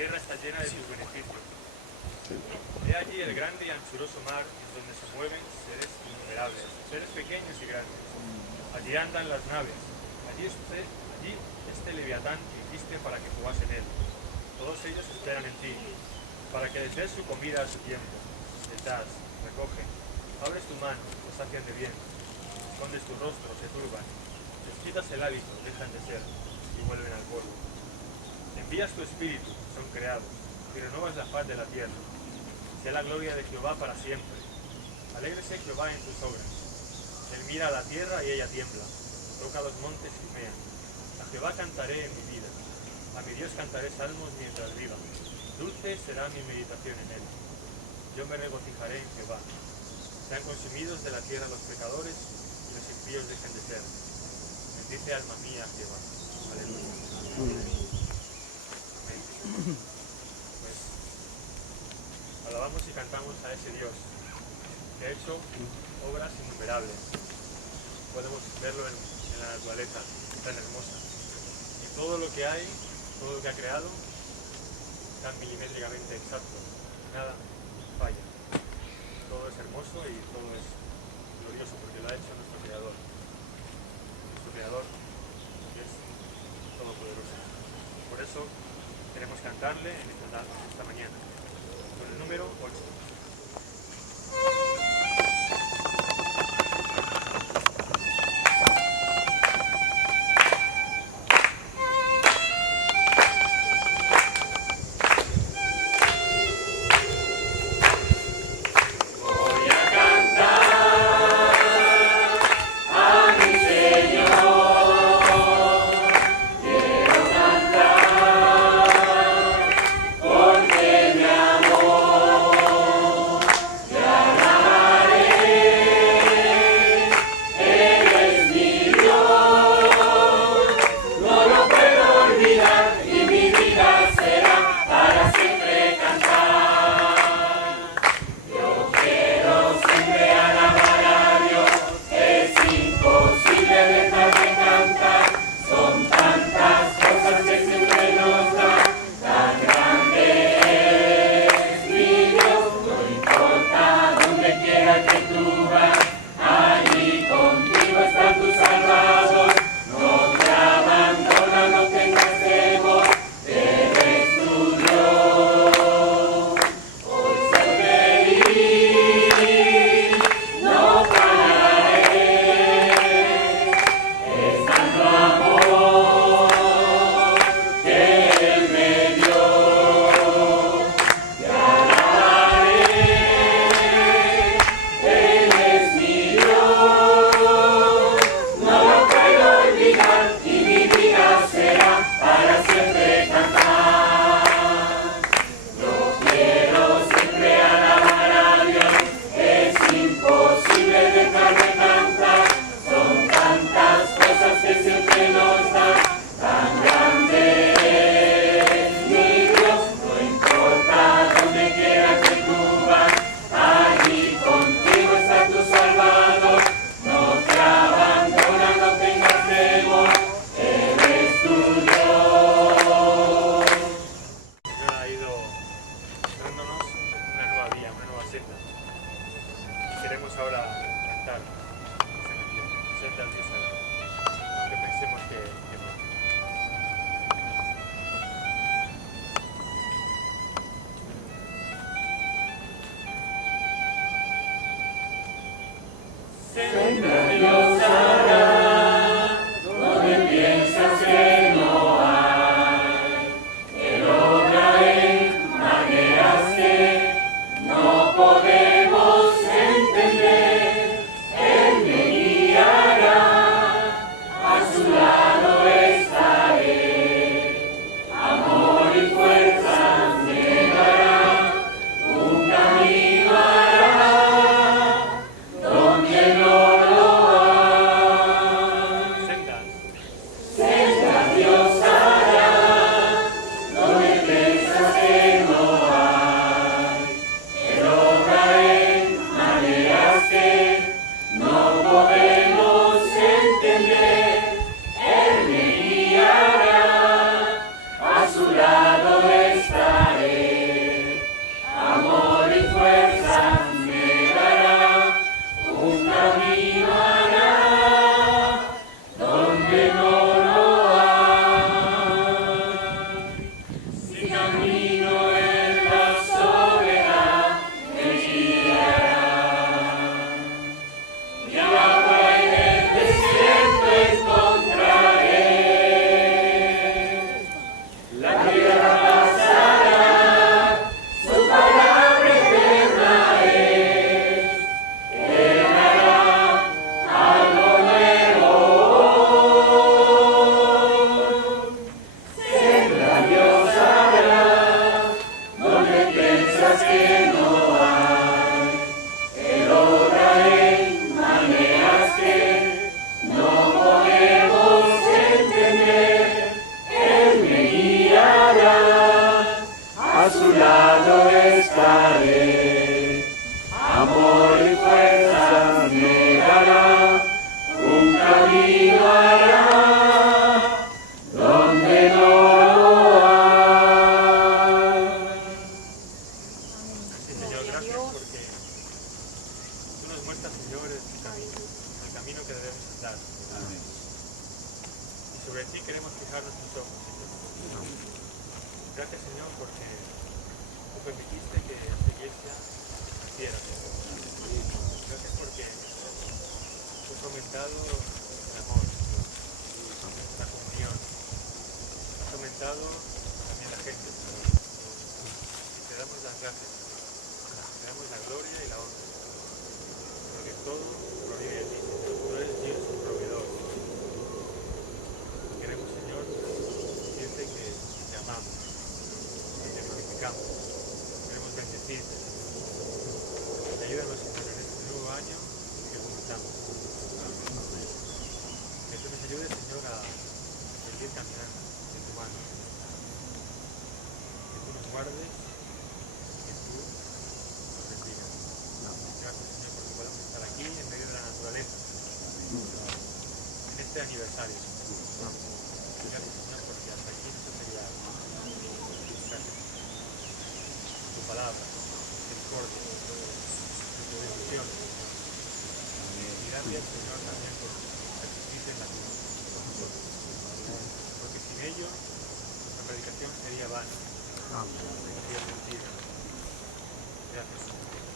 tierra está llena de tus beneficios. He allí el grande y anchuroso mar, donde se mueven seres innumerables, seres pequeños y grandes. Allí andan las naves, allí este Leviatán que hiciste para que jugase en él. Todos ellos esperan en ti, para que les des su comida a su tiempo. Les das, recogen, abres tu mano, los sacian de bien, escondes tu rostro, se turban, les quitas el hábito, dejan de ser, y vuelven al polvo. Envías tu espíritu, son creados, y renovas la faz de la tierra. Sea la gloria de Jehová para siempre. Alégrese Jehová en tus obras. Él mira a la tierra y ella tiembla. Toca los montes y humean. A Jehová cantaré en mi vida. A mi Dios cantaré salmos mientras viva. Dulce será mi meditación en él. Yo me regocijaré en Jehová. Sean consumidos de la tierra los pecadores y los impíos dejen de ser. Bendice alma mía a Jehová. Aleluya. Amén. Pues alabamos y cantamos a ese Dios que ha hecho obras innumerables. Podemos verlo en la naturaleza tan hermosa. Y todo lo que hay, todo lo que ha creado, tan milimétricamente exacto. Nada falla. Todo es hermoso y todo es glorioso porque lo ha hecho nuestro Creador. Nuestro Creador que es todopoderoso. Por eso queremos cantarle en esta mañana. Con el número 8. Porque mi amor estaré. Amor y fuerza me dará, un camino hará donde no lo hay. Sí, Señor, gracias porque tú nos muestras, Señor, el camino que debemos andar. Y sobre ti queremos fijar nuestros ojos, Señor. Gracias, Señor, porque tú permitiste que esta iglesia naciera, Señor. Gracias porque tú has aumentado el amor, Señor, la comunión. Has aumentado también la gente, Señor. Y te damos las gracias, Señor. Te damos la gloria y la honra, Señor. Porque todo proviene de ti, Señor. Tú eres Dios, el proveedor. Queremos, Señor, decirte que te amamos, que te glorificamos. Queremos bendecirte, Señor. Ayúdanos, Señor, en este nuevo año que comenzamos. Que tú nos ayudes, Señor, a seguir caminando en tu mano. Que tú nos guardes, que tú nos bendigas. Gracias, Señor, porque podemos estar aquí en medio de la naturaleza, en este aniversario. Gracias, Señor, porque hasta aquí nos has ayudado. Gracias, Señor. Tu palabra, misericordia, tu bendición, Señor. Y gracias, Señor, también por existir en la cruz con nosotros. Porque sin ello, nuestra predicación sería vana. Sería mentira. Gracias, Señor.